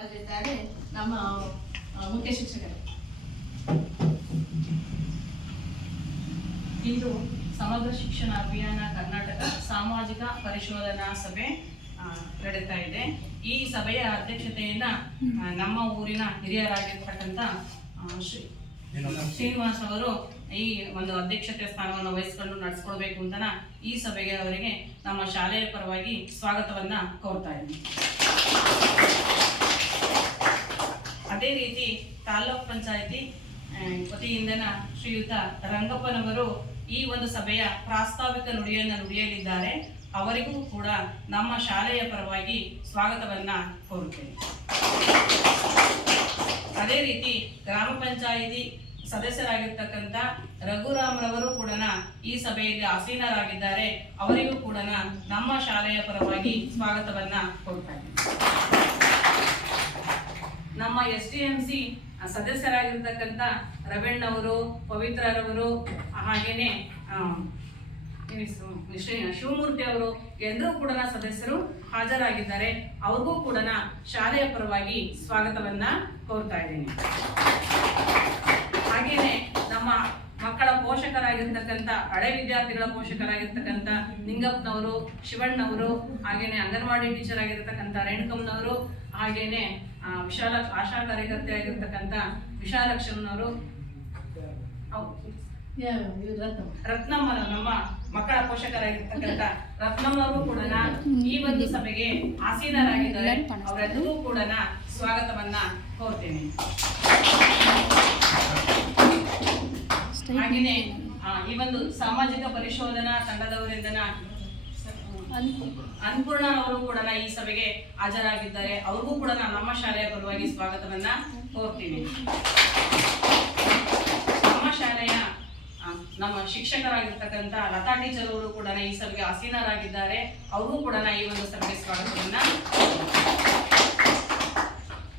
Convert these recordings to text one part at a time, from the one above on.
ಮಾಡಲಿದ್ದಾರೆ ನಮ್ಮ ಮುಖ್ಯ ಶಿಕ್ಷಕರು. ಇಂದು ಸಮಗ್ರ ಶಿಕ್ಷಣ ಅಭಿಯಾನ ಕರ್ನಾಟಕ ಸಾಮಾಜಿಕ ಪರಿಶೋಧನಾ ಸಭೆ ನಡೀತಾ ಇದೆ. ಈ ಸಭೆಯ ಅಧ್ಯಕ್ಷತೆಯನ್ನ ನಮ್ಮ ಊರಿನ ಹಿರಿಯರಾಗಿರ್ತಕ್ಕಂಥ ಶ್ರೀನಿವಾಸ್ ಅವರು ಈ ಒಂದು ಅಧ್ಯಕ್ಷತೆ ಸ್ಥಾನವನ್ನು ವಹಿಸಿಕೊಂಡು ನಡೆಸ್ಕೊಳ್ಬೇಕು ಅಂತ ಈ ಸಭೆಗೆ ಅವರಿಗೆ ನಮ್ಮ ಶಾಲೆಯ ಪರವಾಗಿ ಸ್ವಾಗತವನ್ನ ಕೋರ್ತಾ ಇದ್ದೀನಿ. ಅದೇ ರೀತಿ ತಾಲೂಕ್ ಪಂಚಾಯತಿ ವತಿಯಿಂದ ಶ್ರೀಯುತ ರಂಗಪ್ಪನವರು ಈ ಒಂದು ಸಭೆಯ ಪ್ರಾಸ್ತಾವಿಕ ನುಡಿಯನ್ನು ನುಡಿಯಲಿದ್ದಾರೆ. ಅವರಿಗೂ ಕೂಡ ನಮ್ಮ ಶಾಲೆಯ ಪರವಾಗಿ ಸ್ವಾಗತವನ್ನ ಕೋರುತ್ತೇನೆ. ಅದೇ ರೀತಿ ಗ್ರಾಮ ಪಂಚಾಯಿತಿ ಸದಸ್ಯರಾಗಿರ್ತಕ್ಕಂಥ ರಘುರಾಮ್ರವರು ಕೂಡ ಈ ಸಭೆಯಲ್ಲಿ ಆಸೀನರಾಗಿದ್ದಾರೆ. ಅವರಿಗೂ ಕೂಡ ನಮ್ಮ ಶಾಲೆಯ ಪರವಾಗಿ ಸ್ವಾಗತವನ್ನ ಕೋರುತ್ತೇನೆ. ನಮ್ಮ SDMC ಸದಸ್ಯರಾಗಿರ್ತಕ್ಕಂಥ ರವಣ್ಣವರು, ಪವಿತ್ರರವರು, ಹಾಗೇನೆ ಶಿವಮೂರ್ತಿ ಅವರು ಎಲ್ಲರೂ ಕೂಡ ಸದಸ್ಯರು ಹಾಜರಾಗಿದ್ದಾರೆ. ಅವ್ರಿಗೂ ಕೂಡ ಶಾಲೆಯ ಪರವಾಗಿ ಸ್ವಾಗತವನ್ನ ಕೋರ್ತಾ ಇದ್ದೀನಿ. ಹಾಗೇನೆ ನಮ್ಮ ಮಕ್ಕಳ ಪೋಷಕರಾಗಿರ್ತಕ್ಕಂಥ ಹಳೆ ವಿದ್ಯಾರ್ಥಿಗಳ ಪೋಷಕರಾಗಿರ್ತಕ್ಕಂಥ ನಿಂಗಪ್ಪನವರು, ಶಿವಣ್ಣವರು, ಹಾಗೇನೆ ಅಂಗನವಾಡಿ ಟೀಚರ್ ಆಗಿರ್ತಕ್ಕಂಥ ರೇಣುಕಮ್ಮನವರು, ಹಾಗೇನೆ ಆಶಾ ಕಾರ್ಯಕರ್ತೆ ಆಗಿರ್ತಕ್ಕಂಥ ವಿಶಾಲಕ್ಷ್ಮನವರು, ರತ್ನಮ್ಮನ ನಮ್ಮ ಮಕ್ಕಳ ಪೋಷಕರಾಗಿರ್ತಕ್ಕಂಥ ರತ್ನಮ್ಮವರು ಕೂಡ ಈ ಒಂದು ಸಭೆಗೆ ಆಸೀನರಾಗಿದ್ದಾರೆ. ಅವರೆಲ್ಲರೂ ಕೂಡ ಸ್ವಾಗತವನ್ನ ಕೋರ್ತೇನೆ. ಹಾಗೆಯೇ ಈ ಒಂದು ಸಾಮಾಜಿಕ ಪರಿಶೋಧನಾ ತಂಡದವರಿಂದ ಅನ್ನಪೂರ್ಣ ಅವರು ಕೂಡ ಈ ಸಭೆಗೆ ಹಾಜರಾಗಿದ್ದಾರೆ. ಅವ್ರಿಗೂ ಕೂಡ ನಮ್ಮ ಶಾಲೆಯ ಪರವಾಗಿ ಸ್ವಾಗತವನ್ನ ಕೋರ್ತೀನಿ. ನಮ್ಮ ಶಾಲೆಯ ನಮ್ಮ ಶಿಕ್ಷಕರಾಗಿರ್ತಕ್ಕಂಥ ಲತಾ ಟೀಚರ್ ಅವರು ಕೂಡ ಈ ಸಭೆಗೆ ಆಸೀನರಾಗಿದ್ದಾರೆ. ಅವ್ರಿಗೂ ಕೂಡ ಈ ಒಂದು ಸಭೆಗೆ ಸ್ವಾಗತವನ್ನ.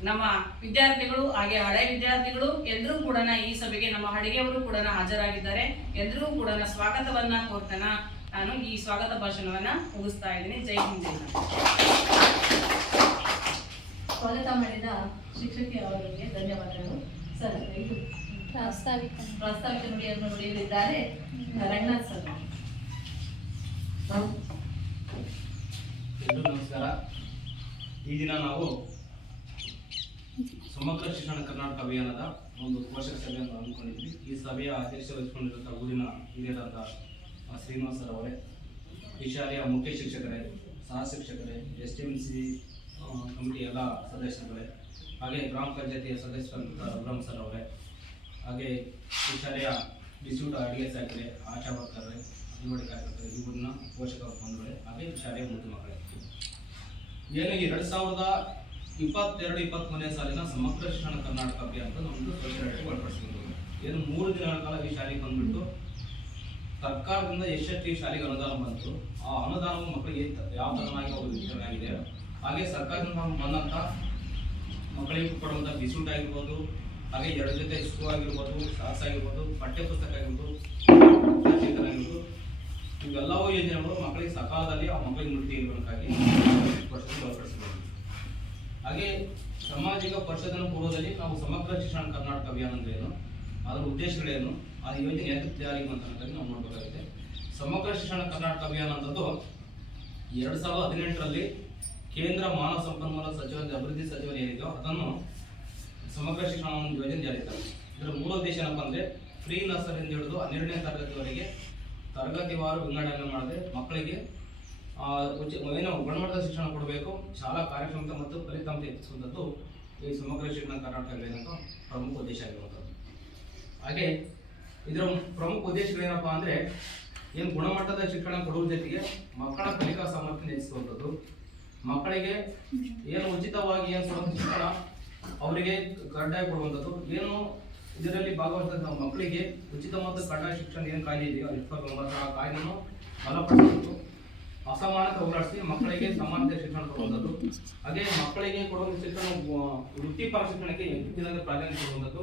ನಮ್ಮ ವಿದ್ಯಾರ್ಥಿಗಳು ಹಾಗೆ ಹಳೆ ವಿದ್ಯಾರ್ಥಿಗಳು ಎಲ್ಲರೂ ಕೂಡ ಈ ಸಭೆಗೆ ನಮ್ಮ ಅಡಿಗೆಯವರು ಕೂಡ ಹಾಜರಾಗಿದ್ದಾರೆ. ಎಲ್ಲರೂ ಕೂಡ ಸ್ವಾಗತವನ್ನ ಕೋರ್ತಾನ ನಾನು ಈ ಸ್ವಾಗತ ಭಾಷಣವನ್ನ ಮುಗಿಸ್ತಾ ಇದ್ದೀನಿ. ಜೈ ಹಿಂದ್, ಜೈ ಸ್ವಾಗತ ಮಾಡಿದ ಶಿಕ್ಷಕಿ ಅವರಿಗೆ ಧನ್ಯವಾದಗಳು. ಸರ್, ಇದು ಪ್ರಾಸ್ತಾವಿಕ ನುಡಿಯನ್ನು ನುಡಿಯಲಿದ್ದಾರೆ ರಂಗನಾಥ್ ಸರ್. ನಮಸ್ಕಾರ. ಈ ದಿನ ನಾವು ಸಮಗ್ರ ಶಿಕ್ಷಣ ಕರ್ನಾಟಕ ಅಭಿಯಾನದ ಒಂದು ಪೋಷಕ ಸಭೆಯನ್ನು ಹಮ್ಮಿಕೊಂಡಿದ್ವಿ. ಈ ಸಭೆಯ ಅಧ್ಯಕ್ಷ ವಹಿಸಿಕೊಂಡಿರುವಂಥ ಊರಿನ ಹಿರಿಯರಾದ ಶ್ರೀನಿವಾಸ್ ಸರ್ ಅವರೇ, ಈ ಶಾಲೆಯ ಮುಖ್ಯ ಶಿಕ್ಷಕರೇ, ಸಹ ಶಿಕ್ಷಕರೇ, SDMC ಕಮಿಟಿ ಎಲ್ಲ ಸದಸ್ಯರುಗಳೇ, ಹಾಗೆ ಗ್ರಾಮ ಪಂಚಾಯತಿಯ ಸದಸ್ಯರಾದಂಥ ರಘುರಾಮ್ ಸರ್ ಅವರೇ, ಹಾಗೆ ಈ ಶಾಲೆಯ ಡಿಸ್ಟ್ರಿಬ್ಯೂಟ್ ಅಡಿಗೆ ಸಹಾಯಕರೇ, ಆಶಾ ವರ್ಕರ್ರೆ, ಅಂಗನವಾಡಿ ಕಾರ್ಯಕರ್ತರು, ಇವ್ರನ್ನ ಪೋಷಕ ಬಂಧುಗಳೇ, ಹಾಗೆ ಶಾಲೆಯ ಮುದ್ದು ಮಕ್ಕಳೇ, ಏನು 2022-23ನೇ ಸಾಲಿನ ಸಮಗ್ರ ಶಿಕ್ಷಣ ಕರ್ನಾಟಕ ಅಭಿಯಾನದ ನಮ್ಮದು ಸೋಷಿಯಾಲಿಟಿ ಒಳಪಡಿಸಿಕೊಂಡು ಏನು 3 ದಿನಗಳ ಕಾಲ ಈ ಶಾಲೆಗೆ ಬಂದ್ಬಿಟ್ಟು ಸರ್ಕಾರದಿಂದ ಎಷ್ಟು ಶಾಲೆಗೆ ಅನುದಾನ ಬಂತು, ಆ ಅನುದಾನವು ಮಕ್ಕಳಿಗೆ ಯಾವ ತರನಾಗಿ ಅವರು ವಿತರಣೆ ಆಗಿದೆ, ಹಾಗೆ ಸರ್ಕಾರದಿಂದ ಬಂದಂಥ ಮಕ್ಕಳಿಗೆ ಕೊಡುವಂಥ ಬಿಸ್ಕೂಟ್ ಆಗಿರ್ಬೋದು, ಹಾಗೆ 2 ಜೊತೆ ಶೂ ಆಗಿರ್ಬೋದು, ಸಾಕ್ಸ್ ಆಗಿರ್ಬೋದು, ಪಠ್ಯ ಪುಸ್ತಕ ಆಗಿರ್ಬೋದು, ಆಗಿರ್ಬೋದು, ಇವೆಲ್ಲವೂ ಯೋಜನೆಗಳು ಮಕ್ಕಳಿಗೆ ಸಕಾಲದಲ್ಲಿ ಆ ಮಕ್ಕಳಿಗೆ ಮುಟ್ಟಿರಬೇಕಾಗಿ ಒಳಪಡಿಸಬಹುದು. ಹಾಗೆ ಸಾಮಾಜಿಕ ಪರಿಶೋಧನಾ ಪೂರ್ವದಲ್ಲಿ ನಾವು ಸಮಗ್ರ ಶಿಕ್ಷಣ ಕರ್ನಾಟಕ ಅಭಿಯಾನ ಅಂದ್ರೆ ಏನು, ಅದರ ಉದ್ದೇಶಗಳೇನು, ಆ ಯೋಜನೆ ಯಾಕೆ ಜಾರಿಗೆ ಅಂತ ನಾವು ನೋಡಬೇಕಾಗಿದೆ. ಸಮಗ್ರ ಶಿಕ್ಷಣ ಕರ್ನಾಟಕ ಅಭಿಯಾನ ಅಂತದ್ದು 2018ರಲ್ಲಿ ಕೇಂದ್ರ ಮಾನವ ಸಂಪನ್ಮೂಲ ಸಚಿವಾಲಯದ ಅಭಿವೃದ್ಧಿ ಸಚಿವರು ಏನಿದೆಯೋ ಅದನ್ನು ಸಮಗ್ರ ಶಿಕ್ಷಣ ಯೋಜನೆ ಜಾರಿಗೆ ತಂದಿದೆ. ಇದರ ಮೂಲ ಉದ್ದೇಶ ಏನಪ್ಪ ಅಂದರೆ ಪ್ರೀ ನರ್ಸರಿಯಿಂದ ಹಿಡಿದು 12ನೇ ತರಗತಿವರೆಗೆ ತರಗತಿವಾರು ವಿಂಗಡಣೆ ಮಾಡದೆ ಮಕ್ಕಳಿಗೆ ಏನು ಗುಣಮಟ್ಟದ ಶಿಕ್ಷಣ ಕೊಡಬೇಕು, ಶಾಲಾ ಕಾರ್ಯಕ್ಷಮತೆ ಮತ್ತು ಫಲಿತಾಂಶ ಹೆಚ್ಚಿಸುವಂಥದ್ದು ಈ ಸಮಗ್ರ ಶಿಕ್ಷಣ ಕರ್ನಾಟಕ ಅಭಿಯಾನದ ಪ್ರಮುಖ ಉದ್ದೇಶ ಆಗಿರುವಂಥದ್ದು. ಹಾಗೆ ಇದರ ಪ್ರಮುಖ ಉದ್ದೇಶಗಳೇನಪ್ಪ ಅಂದರೆ ಏನು ಗುಣಮಟ್ಟದ ಶಿಕ್ಷಣ ಕೊಡುವ ಜೊತೆಗೆ ಮಕ್ಕಳ ಕಲಿಕಾ ಸಾಮರ್ಥ್ಯ ಹೆಚ್ಚಿಸುವಂಥದ್ದು, ಮಕ್ಕಳಿಗೆ ಏನು ಉಚಿತವಾಗಿ ಏನು ಕೊಡುವಂಥ ಶಿಕ್ಷಣ ಅವರಿಗೆ ಕಡ್ಡಾಯ ಕೊಡುವಂಥದ್ದು, ಏನು ಇದರಲ್ಲಿ ಭಾಗವಹಿಸಿದ ಮಕ್ಕಳಿಗೆ ಉಚಿತ ಮತ್ತು ಕಡ್ಡಾಯ ಶಿಕ್ಷಣ ಏನು ಕಾಯ್ದೆ ಇದೆಯೋ 2009 ಆ ಕಾಯ್ದೆಯನ್ನು ಬಲಪಡಿಸುವುದು, ಅಸಮಾನತೆ ಹೋರಾಡಿಸಿ ಮಕ್ಕಳಿಗೆ ಸಮಾನತೆ ಶಿಕ್ಷಣ ಕೊಡುವಂಥದ್ದು, ಹಾಗೆ ಮಕ್ಕಳಿಗೆ ಕೊಡುವಂಥ ಶಿಕ್ಷಣ ವೃತ್ತಿಪರ ಶಿಕ್ಷಣಕ್ಕೆ ಹೆಚ್ಚಿನ ಪ್ರಾಧಾನ್ಯತೆ ಕೊಡುವಂಥದ್ದು,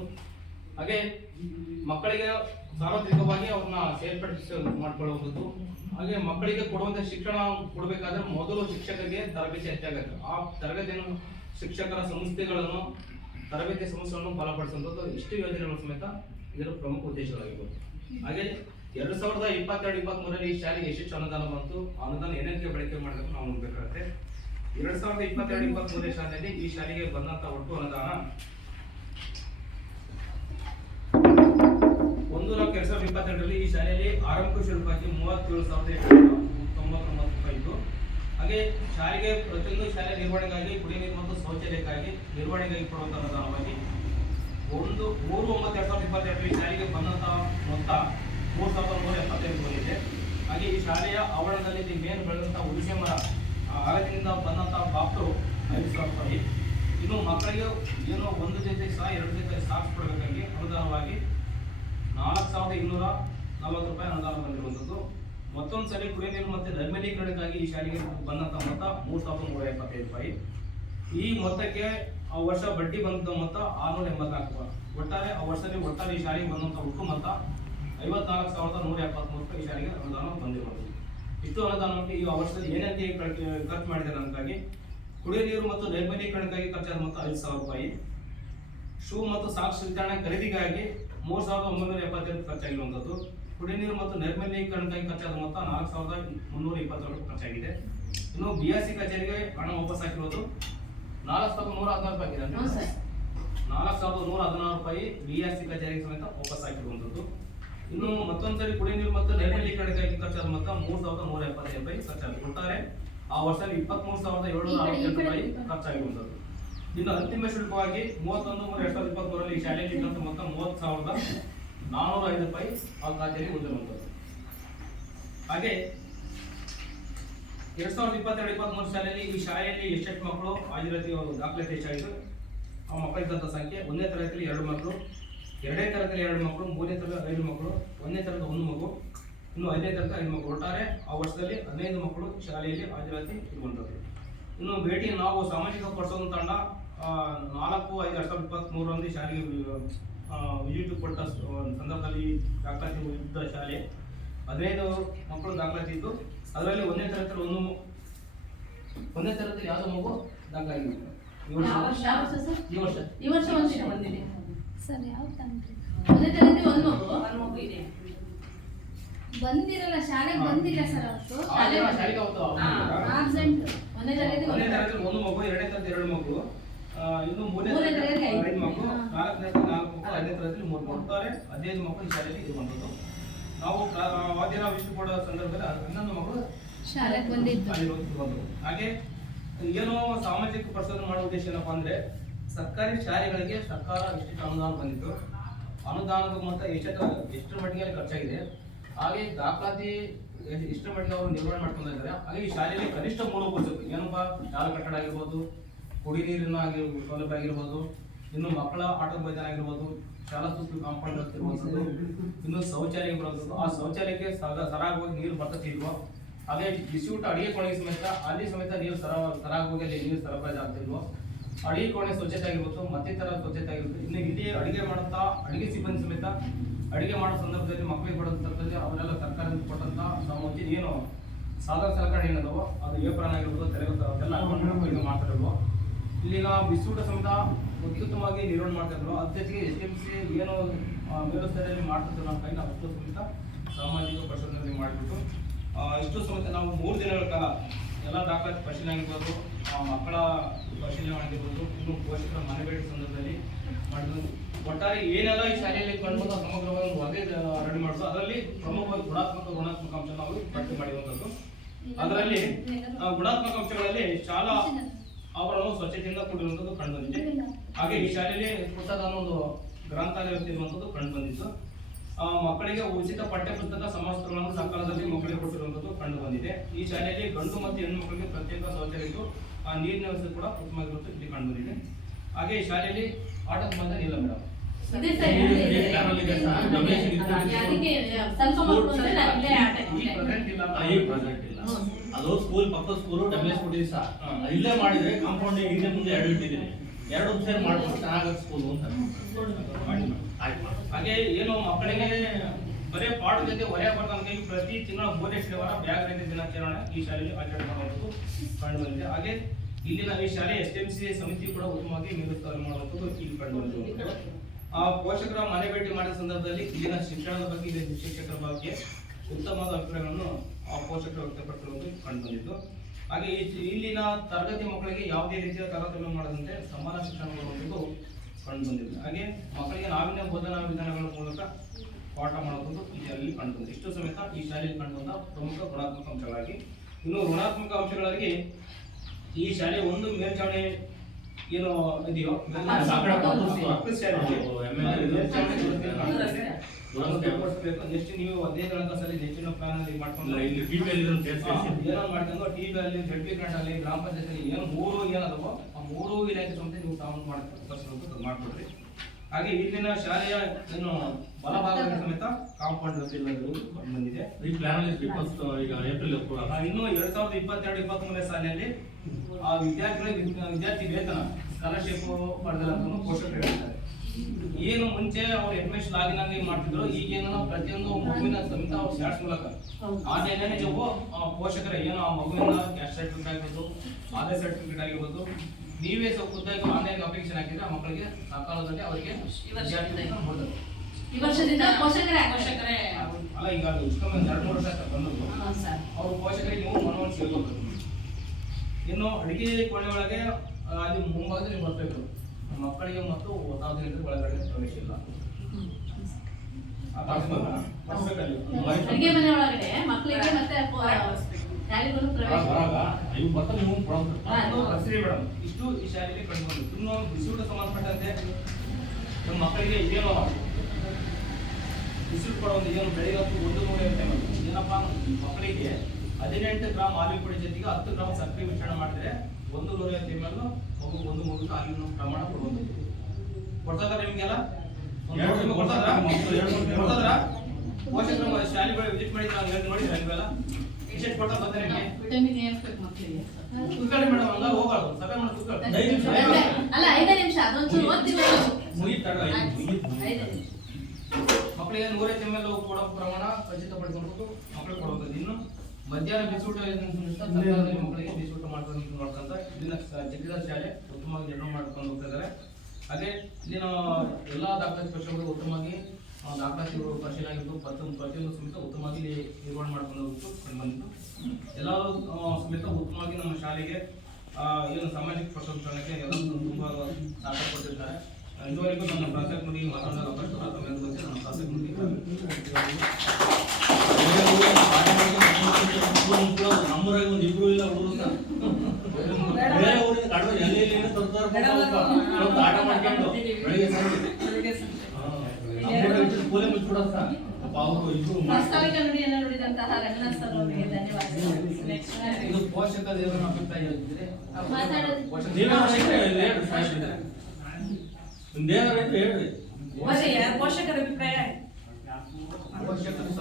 ಹಾಗೆ ಮಕ್ಕಳಿಗೆ ಸಾರ್ವತ್ರಿಕವಾಗಿ ಅವ್ರನ್ನ ಸೇರ್ಪಡಿಸಿ ಮಾಡ್ಕೊಳ್ಳುವಂಥದ್ದು, ಹಾಗೆ ಮಕ್ಕಳಿಗೆ ಕೊಡುವಂಥ ಶಿಕ್ಷಣ ಕೊಡಬೇಕಾದ್ರೆ ಮೊದಲು ಶಿಕ್ಷಕರಿಗೆ ತರಬೇತಿ ಹೆಚ್ಚಾಗುತ್ತೆ. ಆ ತರಬೇತಿಯನ್ನು ಶಿಕ್ಷಕರ ಸಂಸ್ಥೆಗಳನ್ನು ತರಬೇತಿ ಸಂಸ್ಥೆಗಳನ್ನು ಬಲಪಡಿಸುವಂಥದ್ದು ಇಷ್ಟು ಯೋಜನೆಗಳ ಸಮೇತ ಇದರ ಪ್ರಮುಖ ಉದ್ದೇಶಗಳಾಗಿರ್ಬೋದು. ಹಾಗೆ 2022-23 ಈ ಶಾಲೆಗೆ ಎಷ್ಟು ಅನುದಾನ ಬಂತು, ಅನುದಾನ ಏನೇನಿಗೆ ಬಳಕೆ ಮಾಡಬೇಕು ನಾವು ನೋಡ್ಬೇಕಾಗುತ್ತೆ. 2022-23 ಶಾಲೆಯಲ್ಲಿ ಈ ಶಾಲೆಗೆ ಬಂದಂತ ಒಟ್ಟು ಅನುದಾನ 1,2022 ಈ ಶಾಲೆಯಲ್ಲಿ ಆರಂಭಿಕ ಶುಲ್ಕವಾಗಿ 37,899 ರೂಪಾಯಿ ಇತ್ತು. ಹಾಗೆ ಶಾಲೆಗೆ ಪ್ರತಿಯೊಂದು ಶಾಲೆ ನಿರ್ವಹಣೆಗಾಗಿ ಕುಡಿಯುವ ನೀರು ಮತ್ತು ಶೌಚಾಲಯಕ್ಕಾಗಿ ನಿರ್ವಹಣೆಗಾಗಿ ಕೊಡುವಂತಹ ಅನುದಾನವಾಗಿ 1/9/2022 ಈ ಶಾಲೆಗೆ ಬಂದಂತಹ ಮೊತ್ತ 3,175 ಬಂದಿದೆ. ಹಾಗೆ ಈ ಶಾಲೆಯ ಆವರಣದಲ್ಲಿ ಮೇನ್ ಬೆಳೆದಂತಹ ಹುಣಸೆ ಮರ ಆಗದಿಂದ ಬಂದಂತಹ ಬಾಪ್ಟು 5,000 ರೂಪಾಯಿ. ಇನ್ನು ಮಕ್ಕಳಿಗೆ ಏನು ಒಂದು ಜೊತೆ ಸಹ 2 ಜೊತೆ ಸಾಕ್ಸ್ ಕೊಡಬೇಕಾಗಿ ಅನುದಾನವಾಗಿ 4,240 ರೂಪಾಯಿ ಅನುದಾನ ಬಂದಿರುವಂಥದ್ದು. ಮತ್ತೊಂದು ಸಲ ಕುಡಿಯುವ ನೀರು ಮತ್ತು ನೈರ್ಮಲೀಕರಣಕ್ಕಾಗಿ ಈ ಶಾಲೆಗೆ ಬಂದಂತ ಮೊತ್ತ 3,375 ರೂಪಾಯಿ. ಈ ಮೊತ್ತಕ್ಕೆ ಆ ವರ್ಷ ಬಡ್ಡಿ ಬಂದಂತ ಮೊತ್ತ 684 ರೂಪಾಯಿ. ಒಟ್ಟಾರೆ ಆ ವರ್ಷದಲ್ಲಿ ಒಟ್ಟಾರೆ ಈ ಶಾಲೆಗೆ ಬಂದಂತ ಒಟ್ಟು ಮೊತ್ತ 54,173 ರೂಪಾಯಿ ಈ ಶಾಲೆಗೆ ಅನುದಾನ ಬಂದಿರುವಂಥದ್ದು. ಇಷ್ಟು ಅನುದಾನಕ್ಕೆ ಈ ವರ್ಷದಲ್ಲಿ ಏನೇನು ಖರ್ಚು ಮಾಡಿದ್ದಾರೆ ಅಂತಾಗಿ ಕುಡಿಯುವ ನೀರು ಮತ್ತು ನೈರ್ಮಲೀಕರಣಕ್ಕಾಗಿ ಖರ್ಚಾದ ಮೊತ್ತ 5,000 ರೂಪಾಯಿ. ಶೂ ಮತ್ತು ಸಾಕ್ಸ್ ವಿತರಣೆ ಖರೀದಿಗಾಗಿ 3,972 ಖರ್ಚಾಗಿರುವಂಥದ್ದು. ಕುಡಿಯುವ ನೀರು ಮತ್ತು ನೈರ್ಮಲೀಕರಣಕ್ಕಾಗಿ ಖರ್ಚಾದ ಮೊತ್ತ 4,320 ಖರ್ಚಾಗಿದೆ. ಇನ್ನು BRC ಕಚೇರಿಗೆ ಹಣ ವಾಪಸ್ ಹಾಕಿರೋದು 4,116 ರೂಪಾಯಿ ಆಗಿದೆ. 4,116 ರೂಪಾಯಿ BRC ಕಚೇರಿಗೆ ಸಮೇತ ವಾಪಸ್ ಹಾಕಿರುವಂಥದ್ದು. ಇನ್ನು ಮತ್ತೊಂದ್ಸರಿ ಕುಡಿಯುವ ನೀರು ಮತ್ತು ನೈರ್ಮಲೀಕರಣಕ್ಕಾಗಿ ಖರ್ಚಾದ ಮೊತ್ತ 3,175 ರೂಪಾಯಿ ಖರ್ಚಾಗಿದೆ. ಒಟ್ಟಾರೆ ಆ ವರ್ಷದಲ್ಲಿ 23,748 ರೂಪಾಯಿ ಖರ್ಚಾಗಿರುವಂಥದ್ದು. ಇನ್ನು ಅಂತಿಮ ಶುಲ್ಕವಾಗಿ 31/3/2023 ಈ ಶಾಲೆಯಲ್ಲಿ ಇದ್ದಂತ ಮೊತ್ತ 30,405 ರೂಪಾಯಿ ಆ ಖಾತೆಯಲ್ಲಿ ಉಳಿದಿರುವಂಥದ್ದು. ಹಾಗೆ 2022-23 ಶಾಲೆಯಲ್ಲಿ ಈ ಶಾಲೆಯಲ್ಲಿ ಎಷ್ಟೆಷ್ಟು ಮಕ್ಕಳು ಹಾಜರಾತಿ ದಾಖಲಾತಿ ಎಷ್ಟಾಯಿತು, ಆ ಮಕ್ಕಳಿದ್ದಂಥ ಸಂಖ್ಯೆ 1ನೇ ತರಗತಿಯಲ್ಲಿ 2 ಮಕ್ಕಳು, 2ನೇ ತರಗತಿಯಲ್ಲಿ 2 ಮಕ್ಕಳು, 3ನೇ ತರಗತಿ 5 ಮಕ್ಕಳು, 1ನೇ ತರಗತಿ 1 ಮಗು, ಇನ್ನು 5ನೇ ತರಗತಿ 5 ಮಕ್ಕಳು. ಒಟ್ಟಾರೆ ಆ ವರ್ಷದಲ್ಲಿ 15 ಮಕ್ಕಳು ಶಾಲೆಯಲ್ಲಿ ಹಾಜರಾತಿ ಇರುವಂಥದ್ದು. ಇನ್ನು ಭೇಟಿ ನಾವು ಸಾಮಾಜಿಕ ಪರಿಸರ ತಂಡ 4/5/2023 ಶಾಲೆಗೆ ವಿಸಿಟ್ ಕೊಟ್ಟ ಸಂದರ್ಭದಲ್ಲಿ ದಾಖಲಾತಿ ಇದ್ದ ಶಾಲೆ 15 ಮಕ್ಕಳು ದಾಖಲಾತಿ ಇದ್ದು, ಅದರಲ್ಲಿ 1ನೇ ತರಗತಿಯಲ್ಲಿ ಯಾವುದೋ ಮಗು ದಾಖಲಾಗಿಲ್ಲ. ಈ ವರ್ಷ ಬಂದಿದೆ ಸರ್. ಯಾವ ತಂತ್ರಿ ಒಂದೇ ತರಗತಿ ಒಂದು ಮಗು ಇದೆ ಬಂದಿರಲ್ಲ, ಶಾಲೆಗೆ ಬಂದಿಲ್ಲ ಸರ್. ಅವತ್ತು ಶಾಲೆಗೆ ಅವತ್ತು ಆಬ್ಸೆಂಟ್. ಒಂದೇ ತರಗತಿ 1ನೇ ತರಗತಿ 1 ಮಗು, 2ನೇ ತರಗತಿ 2 ಮಗು, ಇನ್ನು 3ನೇ ತರಗತಿ 5 ಮಕ್ಕಳು, 4ನೇ ತರಗತಿ 4 ಮಕ್ಕಳು, 5ನೇ ತರಗತಿ 3 ಮಕ್ಕಳು. ಒಟ್ಟಾರೆ 15 ಮಕ್ಕಳು ಈ ಶಾಲೆಯಲ್ಲಿ ಇರುವಂಥದ್ದು. ನಾವು ವಾದ್ಯನ ವಿಷಯ ಕೊಡೋ ಸಂದರ್ಭದಲ್ಲಿ 11 ಮಕ್ಕಳು ಶಾಲೆಗೆ ಬಂದಿದ್ದು. ಹಾಗೆ ಏನೋ ಸಾಮಾಜಿಕ ಪರಿಶೋಧನೆ ಮಾಡೋ ಉದ್ದೇಶ ಏನಪ್ಪಾ ಅಂದ್ರೆ, ಸರ್ಕಾರಿ ಶಾಲೆಗಳಿಗೆ ಸರ್ಕಾರ ಎಷ್ಟು ಅನುದಾನ ಬಂದಿತ್ತು, ಅನುದಾನದ ಮೊತ್ತ ಎಷ್ಟು ಮಟ್ಟಿಗೆ ಖರ್ಚಾಗಿದೆ, ಹಾಗೆ ದಾಖಲಾತಿ ಎಷ್ಟು ಮಟ್ಟಿಗೆ ಅವರು ನಿರ್ವಹಣೆ ಮಾಡ್ಕೊಂಡು ಇದ್ದಾರೆ. ಹಾಗೆ ಈ ಶಾಲೆಯಲ್ಲಿ ಕನಿಷ್ಠ ಮೂಲಭೂತ ಏನಪ್ಪಾ, ಶಾಲಾ ಕಟ್ಟಡ ಆಗಿರ್ಬೋದು, ಕುಡಿ ನೀರಿನ ಸೌಲಭ್ಯ ಆಗಿರ್ಬೋದು, ಇನ್ನು ಮಕ್ಕಳ ಆಟ ಮೈದಾನ ಆಗಿರ್ಬೋದು, ಶಾಲಾ ಸುತ್ತಲೂ ಕಾಂಪೌಂಡ್ ಇರುವಂಥದ್ದು, ಇನ್ನು ಶೌಚಾಲಯ ಬರೋದು, ಆ ಶೌಚಾಲಯಕ್ಕೆ ಸರಾಗವಾಗಿ ನೀರು ಬರ್ತಿಲ್ವೋ, ಹಾಗೆ ಬಿಸಿಯೂಟ ಅಡಿಗೆ ಕೋಣೆಗೆ ಸಮೇತ ಅಲ್ಲಿ ಸಮೇತ ನೀರು ಸರಾಗವಾಗಿ ಅಲ್ಲಿ ನೀರು ಸರಬರಾಜು ಆಗ್ತಿಲ್ವೋ, ಅಡಿಗೆ ಕೋಣೆ ಸ್ವಚ್ಛತೆ ಆಗಿರ್ಬೋದು, ಮತ್ತಿತರ ಸ್ವಚ್ಛತೆ ಆಗಿರ್ಬೋದು. ಇನ್ನು ಇಲ್ಲಿ ಅಡಿಗೆ ಮಾಡುತ್ತಾ ಅಡಿಗೆ ಸಿಬ್ಬಂದಿ ಸಮೇತ ಅಡಿಗೆ ಮಾಡೋ ಸಂದರ್ಭದಲ್ಲಿ ಮಕ್ಕಳಿಗೆ ಕೊಡೋಂಥದ್ದು ಅವರೆಲ್ಲ ಸರ್ಕಾರದಿಂದ ಕೊಟ್ಟಂತ ಸಾಮಗ್ರಿ ಏನು ಸಾಧನ ಸಲಕರಣೆ ಏನದವೋ ಅದು ಏಪ್ರನ್ ಆಗಿರ್ಬೋದು, ಅದೆಲ್ಲ ಹಾಕೊಂಡು ಮಾಡ್ತಾರಲ್ವೋ. ಇಲ್ಲಿಗ ಬಿಸಿಯೂಟ ಸಮೇತ ಅತ್ಯುತ್ತಮವಾಗಿ ನಿರ್ವಹಣೆ ಮಾಡ್ತಾಯಿದ್ರು. ಅದ್ರ ಜೊತೆಗೆ SMC ಏನು ಮೇಲುಸ್ತರದಲ್ಲಿ ಮಾಡ್ತಿದ್ರು ನಮ್ಮ ಕೈ ನಾವು ಅಷ್ಟು ಸಮೇತ ಸಾಮಾಜಿಕ ಪರಿಶೋಧನೆ ಮಾಡಿಬಿಟ್ಟು ಇಷ್ಟು ಸಮೇತ ನಾವು 3 ದಿನಗಳ ಕಾಲ ಎಲ್ಲ ದಾಖಲಾತಿ ಪರಿಶೀಲನೆ ಆಗಿರ್ಬೋದು, ಮಕ್ಕಳ ಪರಿಶೀಲನೆ ಆಗಿರ್ಬೋದು, ಇನ್ನು ಪೋಷಕರ ಮನೆ ಭೇಟಿ ಸಂದರ್ಭದಲ್ಲಿ ಮಾಡಿದ್ರು. ಒಟ್ಟಾರೆ ಏನೆಲ್ಲ ಈ ಶಾಲೆಯಲ್ಲಿ ಕಂಡು ಸಮಗ್ರವಾಗಿ ಒಂದು ವರದಿ ರೆಡಿ ಮಾಡೋದು, ಅದರಲ್ಲಿ ಪ್ರಮುಖವಾಗಿ ಗುಣಾತ್ಮಕ ಋಣಾತ್ಮಕ ಅಂಶ ನಾವು ಪಟ್ಟಿ ಮಾಡಿರುವಂಥದ್ದು. ಅದರಲ್ಲಿ ಗುಣಾತ್ಮಕ ಅಂಶಗಳಲ್ಲಿ ಶಾಲಾ ಆವರಣವು ಸ್ವಚ್ಛತೆಯಿಂದ ಕೂಡಿರುವಂಥದ್ದು ಕಂಡು ಬಂದಿದೆ. ಹಾಗೆ ಈ ಶಾಲೆಯಲ್ಲಿ ಪುಸ್ತಕ ಒಂದು ಗ್ರಂಥಾಲಯ ಇರುವಂಥದ್ದು ಕಂಡು ಬಂದಿತ್ತು. ಮಕ್ಕಳಿಗೆ ಉಚಿತ ಪಠ್ಯ ಪುಸ್ತಕ ಸಮವಸ್ತ್ರಗಳನ್ನು ಸಕಾಲದಲ್ಲಿ ಮಕ್ಕಳಿಗೆ ಕೊಟ್ಟಿರುವಂಥದ್ದು ಕಂಡು ಬಂದಿದೆ. ಈ ಶಾಲೆಯಲ್ಲಿ ಗಂಡು ಮತ್ತು ಹೆಣ್ಣು ಮಕ್ಕಳಿಗೆ ಪ್ರತ್ಯೇಕ ಶೌಚಾಲಯ ಇದ್ದು ಆ ನೀರಿನ ವ್ಯವಸ್ಥೆ ಕೂಡ ಉತ್ತಮವಾಗಿರುತ್ತದೆ ಇಲ್ಲಿ ಕಂಡು ಬಂದಿದೆ. ಹಾಗೆ ಈ ಶಾಲೆಯಲ್ಲಿ ಆಟದ ಮೈದಾನ ಇಲ್ಲ ಮೇಡಮ್. ಅದು ಸ್ಕೂಲ್ ಪಕ್ಕದ ಸ್ಕೂಲು ಡಬ್ಲ್ಯೂಎಸ್ ಕೊಟ್ಟಿದ್ದೀವಿ ಸರ್. ಇಲ್ಲೇ ಮಾಡಿದ್ರೆ ಕಾಂಪೌಂಡ್ ಹಿಂದೆ ಮುಂದೆ 2 ಇಟ್ಟಿದ್ದೀನಿ, 2 ಸೇರಿ ಮಾಡ್ಕೊಂಡು ಚೆನ್ನಾಗಿ ಸ್ಕೂಲ್ ಅಂತ. ಹಾಗೆ ಏನು ಮಕ್ಕಳಿಗೆ ಬರೀ ಪಾಠದ ಜೊತೆ ಹೊರೆ ಬರ್ದಂಗೆ ಪ್ರತಿ ತಿಂಗಳ 3ನೇ ಶನಿವಾರ ಬ್ಯಾಗ್ ರಹಿತ ದಿನಾಚರಣೆ ಈ ಶಾಲೆಯಲ್ಲಿ ಆಚರಣೆ ಮಾಡುವಂಥದ್ದು ಕಂಡು ಬಂದಿದೆ. ಹಾಗೆ ಇಲ್ಲಿನ ಈ ಶಾಲೆ SMC ಸಮಿತಿ ಕೂಡ ಉತ್ತಮವಾಗಿ ಮೇಲುಸ್ತುವಾರಿ ಮಾಡುವಂಥದ್ದು ಇಲ್ಲಿ ಕಂಡುಬಂದಿದೆ. ಆ ಪೋಷಕರ ಮನೆ ಭೇಟಿ ಮಾಡಿದ ಸಂದರ್ಭದಲ್ಲಿ ಇಲ್ಲಿನ ಶಿಕ್ಷಣದ ಬಗ್ಗೆ ಇಲ್ಲಿನ ಶಿಕ್ಷಕರ ಬಗ್ಗೆ ಉತ್ತಮವಾದ ಅಭಿಪ್ರಾಯಗಳನ್ನು ಆ ಪೋಷಕರು ವ್ಯಕ್ತಪಡಿಸಿರುವುದು ಕಂಡುಬಂದಿತ್ತು. ಹಾಗೆ ಇಲ್ಲಿನ ತರಗತಿ ಮಕ್ಕಳಿಗೆ ಯಾವುದೇ ರೀತಿಯ ತಾರತಮ್ಯ ಮಾಡದಂತೆ ಸಮಾನ ಶಿಕ್ಷಣ ಕೊಡುವಂಥದ್ದು ಕಂಡುಬಂದಿದೆ. ಹಾಗೆ ಮಕ್ಕಳಿಗೆ ನಾವಿನ್ಯ ಬೋಧನಾ ವಿಧಾನಗಳ ಮೂಲಕ ಪಾಠ ಮಾಡುವಂಥದ್ದು ಇಲ್ಲಿ ಕಂಡುಬಂದಿದೆ. ಇಷ್ಟು ಸಮೇತ ಈ ಶಾಲೆಯಲ್ಲಿ ಕಂಡುಬಂದ ಪ್ರಮುಖ ಗುಣಾತ್ಮಕ ಅಂಶಗಳಾಗಿ, ಇನ್ನು ಋಣಾತ್ಮಕ ಅಂಶಗಳಾಗಿ ಈ ಶಾಲೆ ಒಂದು ಮೇಲ್ಚಾವಣಿ ಏನು ಇದೆಯೋ ನೆಕ್ಸ್ಟ್ ನೀವು 15 ಸಲ ಹೆಚ್ಚಿನ ಪ್ಲಾನ್ ಅಲ್ಲಿ ಮಾಡ್ಕೊಂಡು ಏನೋ ಮಾಡ್ಕೊಂಡು ಟಿವಿ ಅಲ್ಲಿ ಜಡ್ಪಿ ಗ್ರಾಂಟ್ ಅಲ್ಲಿ ಗ್ರಾಮ ಪಂಚಾಯತ್ ಏನು ಮೂರು ಏನದವೋ ಆ ಮೂರು ಇಲಾಖೆ ಸಮೇತ ನೀವು ತಾವು ಮಾಡ್ಕೊಡ್ರಿ. ಹಾಗೆ ಇಲ್ಲಿನ ಶಾಲೆಯ ಏನು ಬಲಭಾಗದ ಸಮೇತ ಕಾಂಪೌಂಡ್ ಬಂದಿದೆ. ಈ ಪ್ಲಾನ್ ಈಗ ಏಪ್ರಿಲ್ ಇನ್ನು 2022-23 ಸಾಲಿನಲ್ಲಿ ಆ ವಿದ್ಯಾರ್ಥಿ ವೇತನ ಸ್ಕಾಲರ್ಶಿಪ್ ಪಡೆದಿಲ್ಲ ಅಂತ ಪೋಷಕರು ಹೇಳ್ತಾರೆ. ಏನು ಮುಂಚೆ ಅವ್ರು SMS ಲಾಗಿನ್ ಆಗಿ ಮಾಡ್ತಿದ್ರು, ಈಗೇನು ಪ್ರತಿಯೊಂದು ಮಗುವಿನ ಸಮೇತ ಅವ್ರ ಚಾಟ್ಸ್ ಮೂಲಕ ಆನ್ಲೈನ್ ನೀವು ಪೋಷಕರ ಏನು ಆ ಮಗುವಿನ ಕ್ಯಾಸ್ಟ್ ಸರ್ಟಿಫಿಕೇಟ್ ಆಗಿರ್ಬೋದು, ಆಧಾರ್ ಸರ್ಟಿಫಿಕೇಟ್ ಆಗಿರ್ಬೋದು, ನೀವೇ ಖುದ್ದಾಗಿ ಆನ್ಲೈನ್ ಅಪ್ಲಿಕೇಶನ್ ಹಾಕಿದ್ರೆ ಆ ಮಕ್ಕಳಿಗೆ ಸಕಾಲದಲ್ಲಿ ಅವರಿಗೆ ಈ ವರ್ಷದಿಂದ ಪೋಷಕರೇ ಅಲ್ಲ ಈಗ 2-3 ವರ್ಷ ಬಂದದ್ದು ಅವ್ರ ಪೋಷಕರಿಗೆ ನೀವು ಮನವೊಲಿಸಿ ಹೇಳ್ಬೇಕು. ಇನ್ನು ಅಡಿಗೆ ಕೋಣೆ ಒಳಗೆ ಅಲ್ಲಿ ಮುಂಭಾಗದಲ್ಲಿ ಬರ್ಬೇಕು, ಮಕ್ಕಳಿಗೆ ಮತ್ತು 1000 ಒಳಗಡೆ ಪ್ರವೇಶ ಇಲ್ಲ. ಅಡಿಗೆ ಮನೆ ಒಳಗಡೆ ಮಕ್ಕಳಿಗೆ ಮತ್ತೆ ಶಾಲೆಗಳು ಪ್ರವೇಶ ಇಷ್ಟು ಈ ಶಾಲೆಯಲ್ಲಿ ಕಂಡುಬಂದು. ಇನ್ನು ಬಿಸಿಯೂಟ ಸಂಬಂಧಪಟ್ಟಂತೆ ನಮ್ಮ ಮಕ್ಕಳಿಗೆ ಏನು ಬಿಸಿಲು ಕೊಡುವಂತ ಏನು ಬೆಳಿಗ್ಗೆ 150 ಏನಪ್ಪಾ ಮಕ್ಕಳಿಗೆ 18 ಗ್ರಾಮ್ ಆಲಿವ್ ಪುಡಿ ಜೊತೆಗೆ 10 ಗ್ರಾಮ್ ಸಕ್ಕರೆ ಮಿಶ್ರಣ ಮಾಡಿದ್ರೆ 150 ml ಮಗು ಒಂದು ಮಗುಗೆ ಹಾಲಿನ ಪ್ರಮಾಣ ಕೊಡುವಂಥದ್ದು ಕೊಡ್ತಾರ. ನಿಮ್ಗೆಲ್ಲ ಕೊಡ್ತಾರ ಪೋಷಕರು ಶಾಲೆಗಳು ವಿಸಿಟ್ ಮಾಡಿ ನಾವು ಹೇಳಿ ನೋಡಿದ್ರೆ ನೀವೆಲ್ಲ ವಿಸಿಟ್ ಕೊಡ್ತಾ ಬರ್ತಾರೆ ನಿಮಗೆ ಕುತ್ಕೊಳ್ಳಿ ಮೇಡಮ್, ಹಂಗ ಹೋಗ್ಬಾರ್ದು ಸಭೆ ಮಾಡಿ ಕುತ್ಕೊಳ್ಳಿ. ಅಲ್ಲ 5 ನಿಮಿಷ ಅದೊಂಚೂರು ಓದ್ತೀವಿ ಮಕ್ಕಳಿಗೆ 150 ml ಕೊಡೋ ಪ್ರಮಾಣ ಖಚಿತಪಡಿಸಿಕೊಂಡು ಮಕ್ಕಳಿಗೆ ಕೊಡುವಂಥದ್ದು. ಇನ್ನು ಮಧ್ಯಾಹ್ನ ಬಿಸಿಯೂಟ ಮಕ್ಕಳಿಗೆ ಬಿಸಿಯೂಟ ಮಾಡ್ಕೊಂತ ಇಲ್ಲಿನ ಜಗ್ಗಿದಾರ್ ಶಾಲೆ ಉತ್ತಮವಾಗಿ ನಿರ್ವಹಣೆ ಮಾಡ್ಕೊಂಡು ಹೋಗ್ತಾ ಇದ್ದಾರೆ. ಹಾಗೆ ಇಲ್ಲಿನ ಎಲ್ಲಾ ದಾಖಲಾತಿ ಪಕ್ಷಗಳು ಉತ್ತಮವಾಗಿ ದಾಖಲಾತಿಗಳು ಪರಿಶೀಲನೆ ಆಗಿದ್ದು ಪ್ರತಿಯೊಂದು ಸಮೇತ ಉತ್ತಮವಾಗಿ ನಿರ್ವಹಣೆ ಮಾಡ್ಕೊಂಡು ಹೋಗ್ತು ಕಂಡುಬಂದಿತ್ತು. ಎಲ್ಲರೂ ಸಮೇತ ಉತ್ತಮವಾಗಿ ನಮ್ಮ ಶಾಲೆಗೆ ಏನು ಸಾಮಾಜಿಕ ಪ್ರಶಂಸನಕ್ಕೆ ಎಲ್ಲ ತುಂಬಾ ಸಹಕಾರ ಕೊಟ್ಟಿರ್ತಾರೆ. ಇದುವರೆಗೂ ನನ್ನ ಪ್ರಾಥಮಿಕ ನುಡಿಗೆ ಮಾತನಾಡಲು ಅವಕಾಶ ನಮ್ಮ ಪ್ರಾಥಮಿಕ ನುಡಿ ನಮ್ಮೂರಾಗ ಒಂದು ಇಬ್ರು ಇಲ್ಲ ಹುಡುಗ ಬೇರೆ ಊರಿನ ಕಡಿಮೆ ಎಲ್ಲಿ ಆಟ ಮಾಡ್ಕೊಂಡು ಬೆಳಿಗ್ಗೆ ಸ್ಕೂಲೇ ಮುಚ್ಚಿಬಿಡತ್ತ ಅವರು ಇಬ್ರು ವಾಸ್ತವಿಕ ನುಡಿಯನ್ನು ನುಡಿದಂತಹ ರಂಗನಾಥ್ ಸರ್ ಅವರಿಗೆ ಧನ್ಯವಾದಗಳು. ಇದು ಪೋಷಕರ ಏನು ಅಭಿಪ್ರಾಯ ಹೇಳ್ತಿದ್ರೆ ಪೋಷಕರ ಅಭಿಪ್ರಾಯ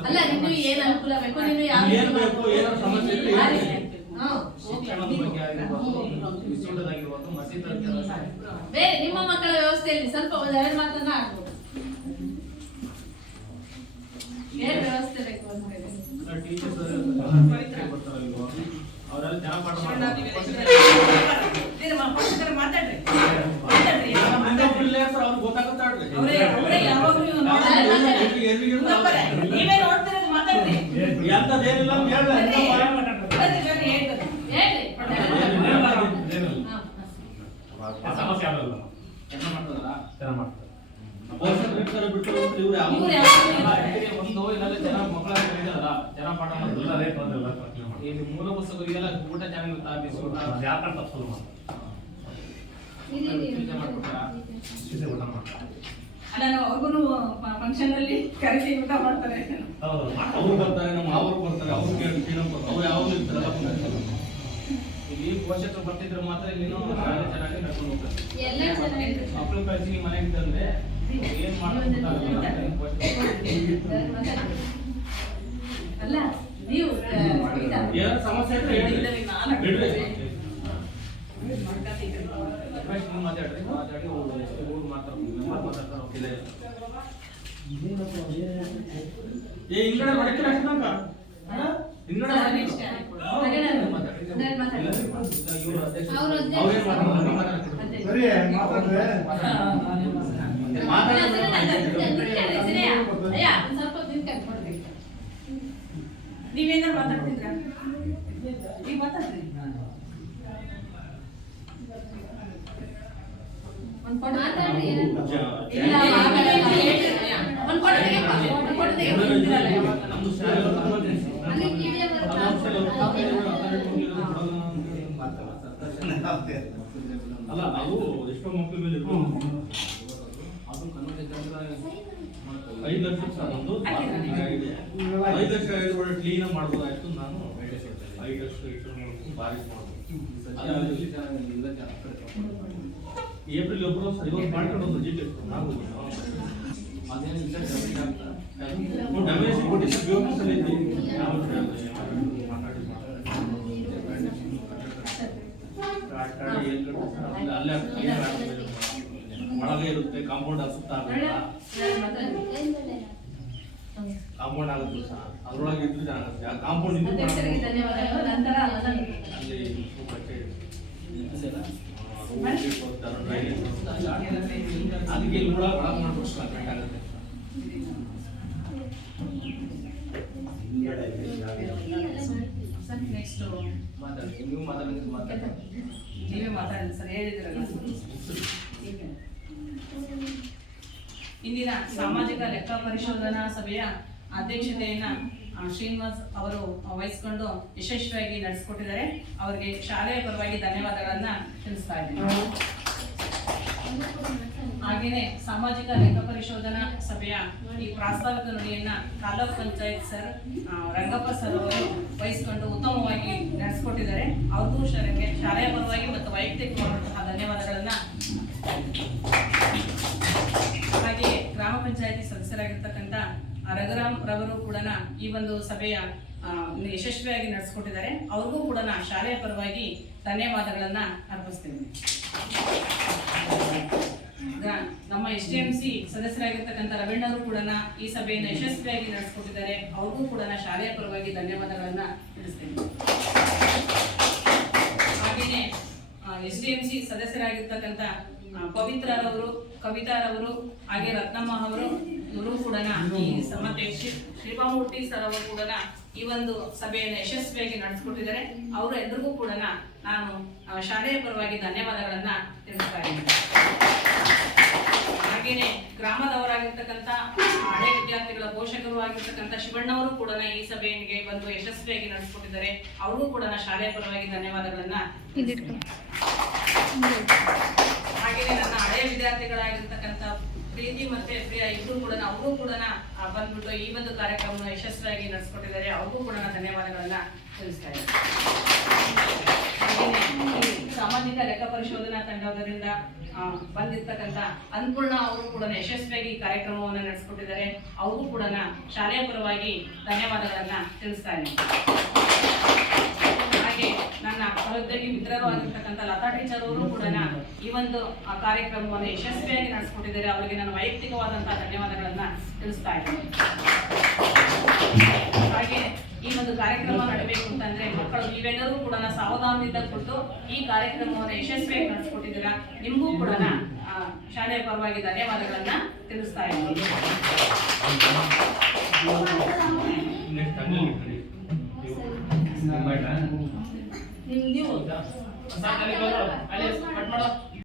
ಅಲ್ಲ ನಿಮ್ಗೆ ಏನ್ ಅನುಕೂಲ ಬೇಕು, ನೀವು ಏನ್ ಬೇಕು, ಏನೋ ಸಮಸ್ಯೆ ಇದ್ರೆ ಶಿಕ್ಷಣದ ಬಗ್ಗೆ ಆಗಿರ್ಬೋದು, ವಿಶ್ವದಾಗಿರ್ಬೋದು, ಮಸೀದಿ ಬೇರೆ ನಿಮ್ಮ ಮಕ್ಕಳ ವ್ಯವಸ್ಥೆಯಲ್ಲಿ ಸ್ವಲ್ಪ ಒಂದೆರಡು ಮಾತನ್ನ ಆಗ್ಬೋದು. ಏನ್ ವ್ಯವಸ್ಥೆ ಬೇಕು ಅಂತ ಹೇಳಿ ಟೀಚರ್ಸ್ ಅವರೆಲ್ಲ ಚೆನ್ನಾಗಿ ಪಾಠ ಮಾಡ್ತಾರೆ. ಪೋಷಕರು ಮಾತಾಡ್ರಿ ಅವ್ರಿಗೆ ಗೊತ್ತಾಗುತ್ತಾಡ್ರಿ ನೀವೇ ನೋಡ್ತಿರೋದು ಮಾತಾಡ್ರಿ ಎಂತದೇನಿಲ್ಲ ಸಮಸ್ಯೆ ಆಗಲ್ಲ ಬಿಟ್ಟು ಇವ್ರು ಯಾವ ಒಂದು ಇಲ್ಲೆಲ್ಲ ಚೆನ್ನಾಗಿ ಮಕ್ಕಳ ಹೇಳಿದಾರಲ್ಲ ಚೆನ್ನಾಗಿ ಪಾಠ ಮಾಡೋದಿಲ್ಲ. ಇಲ್ಲಿ ಮೂಲ ಪುಸ್ತಕಗಳಿಗೆಲ್ಲ ಊಟ ಚೆನ್ನಾಗಿ ಅಲ್ಲ ಅವ್ರಿಗೂ ಫಂಕ್ಷನ್ ಅಲ್ಲಿ ಕರೆಸಿ ಊಟ ಮಾಡ್ತಾರೆ. ಅವ್ರು ಬರ್ತಾರೆ, ನಮ್ಮ ಅವ್ರು ಬರ್ತಾರೆ, ಅವ್ರು ಕೇಳ್ತೀವಿ, ಅವ್ರು ಯಾವಾಗ ಇರ್ತಾರೆ. ಇಲ್ಲಿ ಪೋಷಕರು ಬರ್ತಿದ್ರೆ ಮಾತ್ರ ಇಲ್ಲಿ ಚೆನ್ನಾಗಿ ನಡ್ಕೊಂಡು ಹೋಗ್ತಾರೆ. ಎಲ್ಲ ಚೆನ್ನಾಗಿದೆ. ಮಕ್ಕಳು ಕಳಿಸಿ ನಿಮ್ಮ ಮನೆಗೆ ಇದ್ದಂದ್ರೆ ಏನ್ ಮಾಡ್ತಾರೆ ಅಲ್ಲ ನೀವು ಏನಾದ್ರು ಸಮಸ್ಯೆ ಇದ್ರೆ ಹೇಳಿ ಬಿಡ್ರಿ. ಮಾತಾಡ್ರಿ ಮಾತಾಡಿ ಊರು ಮಾತಾಡ್ತಾರೆ. ಹಿಂಗಡೆ ಹೊಡಿತೀರ ಹಿಂಗಡೆ ಮಾತಾಡ್ರಿ ಒಂದೆರಡು ಮಾತಾಡಿ. ಇವರು ಅಧ್ಯಕ್ಷ ಅವ್ರು ಅಧ್ಯಕ್ಷ. ಅವ್ರೇನ್ ಮಾಡ್ತಾರೆ? ನೀವು ಮಾತಾಡ್ತಾರೆ. ನೀವೇನಾರು ಮಾತಾಡ್ತಿದ್ರ ಈಗ ಮಾತಾಡ್ರಿ. ಒಂದ್ ಕೊಡು. ಮಾತಾಡ್ರಿ. ಇಲ್ಲ, ಆಮೇಲೆ ಹೇಳ್ತೀನಿ. ಒಂದ್ ಕೊಡು ತೆಗೆಯಪ್ಪ. ಒಂದ್ ಕೊಡು ತೆಗೆಯಪ್ಪ. ನಮ್ದು ಶಾಲೆ ಅಲ್ಲಿ ಕಿವಿಯ ಬರುತ್ತೆ. ಅಲ್ಲ ನಾವು ಎಷ್ಟೋ ಮಕ್ಕಳ ಮೇಲೆ ಇರ್ಬೋದು. ಅದು ಕನ್ನಡ ಇದ್ದಾಗ 5 ಲಕ್ಷ ಸರ್ ಒಂದು ಈಗ ಇದೆ. 5 ಲಕ್ಷ ಒಳ್ಳೆ ಕ್ಲೀನ್ ಮಾಡ್ಬೋದಾಯ್ತು. ನಾನು 5 ಲಕ್ಷ ಇಟ್ಟು ಮಾಡ್ಕೊಂಡು ಬಾರಿ ಮಾಡ್ಬೋದು. ಏಪ್ರಿಲ್ ಒಬ್ಬರು ಸರ್ ಇವತ್ತು ಮಾಡ್ಕೊಂಡು ಒಂದು ಜಿ ನಾವು ಅದೇನು ಡಮೇಜ್ ಕೊಟ್ಟಿದ್ದು ಬ್ಯೂಟಿಸಲ್ಲಿ ಒಳಗೆ ಇರುತ್ತೆ ಕಾಂಪೌಂಡ್ ಸುತ್ತ ಕಾಂಪೌಂಡ್ ಆಗುತ್ತೆ ಸರ್. ಅದ್ರೊಳಗೆ ಇದ್ದು ಚೆನ್ನಾಗುತ್ತೆ. ಕಾಂಪೌಂಡ್ ಅಧ್ಯಕ್ಷರಿಗೆ ಧನ್ಯವಾದಗಳು. ನಂತರ ಅಲ್ಲಿ ಅದಕ್ಕೆ ಇಲ್ಲಿ ಕೂಡ ಒಳಗೆ ಮಾಡ್ಬೇಕು ಆಗುತ್ತೆ. ನೆಕ್ಸ್ಟ್ ಮಾತಾಡಿ, ನೀವು ಮಾತಾಡಿದ್ರೆ ಮಾತಾಡಿ. ನೀವೇ ಮಾತಾಡಿ ಸರ್, ಹೇಳಿದ್ರಲ್ಲ. ಇಂದಿನ ಸಾಮಾಜಿಕ ಲೆಕ್ಕ ಪರಿಶೋಧನಾ ಸಭೆಯ ಅಧ್ಯಕ್ಷತೆಯನ್ನ ಶ್ರೀನಿವಾಸ್ ಅವರು ವಹಿಸಿಕೊಂಡು ಯಶಸ್ವಿಯಾಗಿ ನಡೆಸಿಕೊಟ್ಟಿದ್ದಾರೆ. ಅವರಿಗೆ ಶಾಲೆಯ ಪರವಾಗಿ ಧನ್ಯವಾದಗಳನ್ನ ತಿಳಿಸ್ತಾ ಇದ್ದೀನಿ. ಹಾಗೆಯೇ ಸಾಮಾಜಿಕ ಲೆಕ್ಕ ಪರಿಶೋಧನಾ ಸಭೆಯ ಈ ಪ್ರಾಸ್ತಾವಿಕ ನುಡಿಯನ್ನ ತಾಲೂಕ್ ಪಂಚಾಯತ್ ಸರ್ ರಂಗಪ್ಪ ಸರ್ ಅವರು ವಹಿಸಿಕೊಂಡು ಉತ್ತಮವಾಗಿ ನಡೆಸಿಕೊಟ್ಟಿದ್ದಾರೆ. ಅವ್ರಿಗೂ ಶಾಲೆಯ ಪರವಾಗಿ ಮತ್ತು ವೈಯಕ್ತಿಕವಾದಂತಹ ಧನ್ಯವಾದಗಳನ್ನ. ಹಾಗೆ ಗ್ರಾಮ ಪಂಚಾಯತಿ ಸದಸ್ಯರಾಗಿರ್ತಕ್ಕಂಥ ರಘುರಾಮ್ ರವರು ಕೂಡ ಈ ಒಂದು ಸಭೆಯ ಯಶಸ್ವಿಯಾಗಿ ನಡೆಸಿಕೊಟ್ಟಿದ್ದಾರೆ. ಅವ್ರಿಗೂ ಕೂಡ ಶಾಲೆಯ ಪರವಾಗಿ ಧನ್ಯವಾದಗಳನ್ನ ಅರ್ಪಿಸ್ತೀನಿ. ನಮ್ಮ STMC ಸದಸ್ಯರಾಗಿರ್ತಕ್ಕಂಥ ರವೀಣ್ಣವರು ಕೂಡ ಈ ಸಭೆಯನ್ನು ಯಶಸ್ವಿಯಾಗಿ ನಡೆಸಿಕೊಟ್ಟಿದ್ದಾರೆ. ಅವ್ರಿಗೂ ಕೂಡ ಶಾಲೆಯ ಪರವಾಗಿ ಧನ್ಯವಾದಗಳನ್ನ ತಿಳಿಸ್ತೇನೆ. ಹಾಗೆಯೇ STMC ಸದಸ್ಯರಾಗಿರ್ತಕ್ಕಂಥ ಪವಿತ್ರರವರು, ಕವಿತಾರವರು, ಹಾಗೆ ರತ್ನಮ್ಮ ಅವರು, ಇವರು ಕೂಡ ಈ ಮತ್ತೆ ಶ್ರೀಪಾಮೂರ್ತಿ ಸರ್ ಅವರು ಕೂಡ ಈ ಒಂದು ಸಭೆಯನ್ನು ಯಶಸ್ವಿಯಾಗಿ ನಡೆಸಿಕೊಟ್ಟಿದ್ದಾರೆ. ಅವರು ಎಲ್ಲರಿಗೂ ಕೂಡ ನಾನು ಶಾಲೆಯ ಪರವಾಗಿ ಧನ್ಯವಾದಗಳನ್ನ ತಿಳಿಸ್ತಾ ಇದ್ದೀನಿ. ಹಾಗೇನೆ ಗ್ರಾಮದವರಾಗಿರ್ತಕ್ಕಂಥ ಹಳೆ ವಿದ್ಯಾರ್ಥಿಗಳ ಪೋಷಕರು ಆಗಿರ್ತಕ್ಕಂಥ ಶಿವಣ್ಣವರು ಕೂಡ ಈ ಸಭೆಗೆ ಬಂದು ಯಶಸ್ವಿಯಾಗಿ ನಡೆಸಿಕೊಟ್ಟಿದ್ದಾರೆ. ಅವ್ರಿಗೂ ಕೂಡ ಶಾಲೆಯ ಪರವಾಗಿ ಧನ್ಯವಾದಗಳನ್ನ. ಹಾಗೆಯೇ ನನ್ನ ಹಳೆಯ ವಿದ್ಯಾರ್ಥಿಗಳಾಗಿರ್ತಕ್ಕಂಥ ಪ್ರೀತಿ ಮತ್ತೆ ಪ್ರಿಯ ಇಬ್ರು ಕೂಡ ಅವರು ಕೂಡ ಬಂದ್ಬಿಟ್ಟು ಈ ಒಂದು ಕಾರ್ಯಕ್ರಮವನ್ನು ಯಶಸ್ವಿಯಾಗಿ ನಡೆಸಿಕೊಟ್ಟಿದ್ದಾರೆ. ಅವ್ರಿಗೂ ಕೂಡ ಧನ್ಯವಾದಗಳನ್ನ ತಿಳಿಸ್ತಾ ಇದ್ದಾರೆ. ಹಾಗೆಯೇ ಸಾಮಾಜಿಕ ಲೆಕ್ಕ ಪರಿಶೋಧನಾ ತಂಡದಿಂದ ಬಂದಿರ್ತಕ್ಕಂಥ ಅನ್ನಪೂರ್ಣ ಅವರು ಕೂಡ ಯಶಸ್ವಿಯಾಗಿ ಈ ಕಾರ್ಯಕ್ರಮವನ್ನು ನಡೆಸಿಕೊಟ್ಟಿದ್ದಾರೆ. ಅವ್ರಿಗೂ ಕೂಡ ಶಾಲೆಯ ಪರವಾಗಿ ಧನ್ಯವಾದಗಳನ್ನ ತಿಳಿಸ್ತಾ ಇದ್ದೀನಿ. ಹಾಗೆ ನನ್ನ ಸಹೋದ್ಯೋಗಿ ಮಿತ್ರರು ಆಗಿರ್ತಕ್ಕಂಥ ಲತಾ ಟೀಚರ್ ಅವರು ಕೂಡ ಈ ಒಂದು ಕಾರ್ಯಕ್ರಮವನ್ನು ಯಶಸ್ವಿಯಾಗಿ ನಡೆಸಿಕೊಟ್ಟಿದ್ದಾರೆ. ಅವರಿಗೆ ನಾನು ವೈಯಕ್ತಿಕವಾದಂತಹ ಧನ್ಯವಾದಗಳನ್ನ ತಿಳಿಸ್ತಾ ಇದ್ದೀನಿ. ಹಾಗೆ ಈ ಒಂದು ಕಾರ್ಯಕ್ರಮ ನಡಬೇಕು ಅಂತಂದ್ರೆ ಮಕ್ಕಳು ನೀವೆಲ್ಲರೂ ಕೂಡ ಸಾವಧಾನದಿಂದ ಕೊಟ್ಟು ಈ ಕಾರ್ಯಕ್ರಮವನ್ನು ಯಶಸ್ವಿಯಾಗಿ ನಡೆಸಿಕೊಟ್ಟಿದ್ದೀರಾ. ನಿಮಗೂ ಕೂಡ ಶಾಲೆಯ ಪರವಾಗಿ ಧನ್ಯವಾದಗಳನ್ನ ತಿಳಿಸ್ತಾ ಇದ್ದೀನಿ. ನೀವು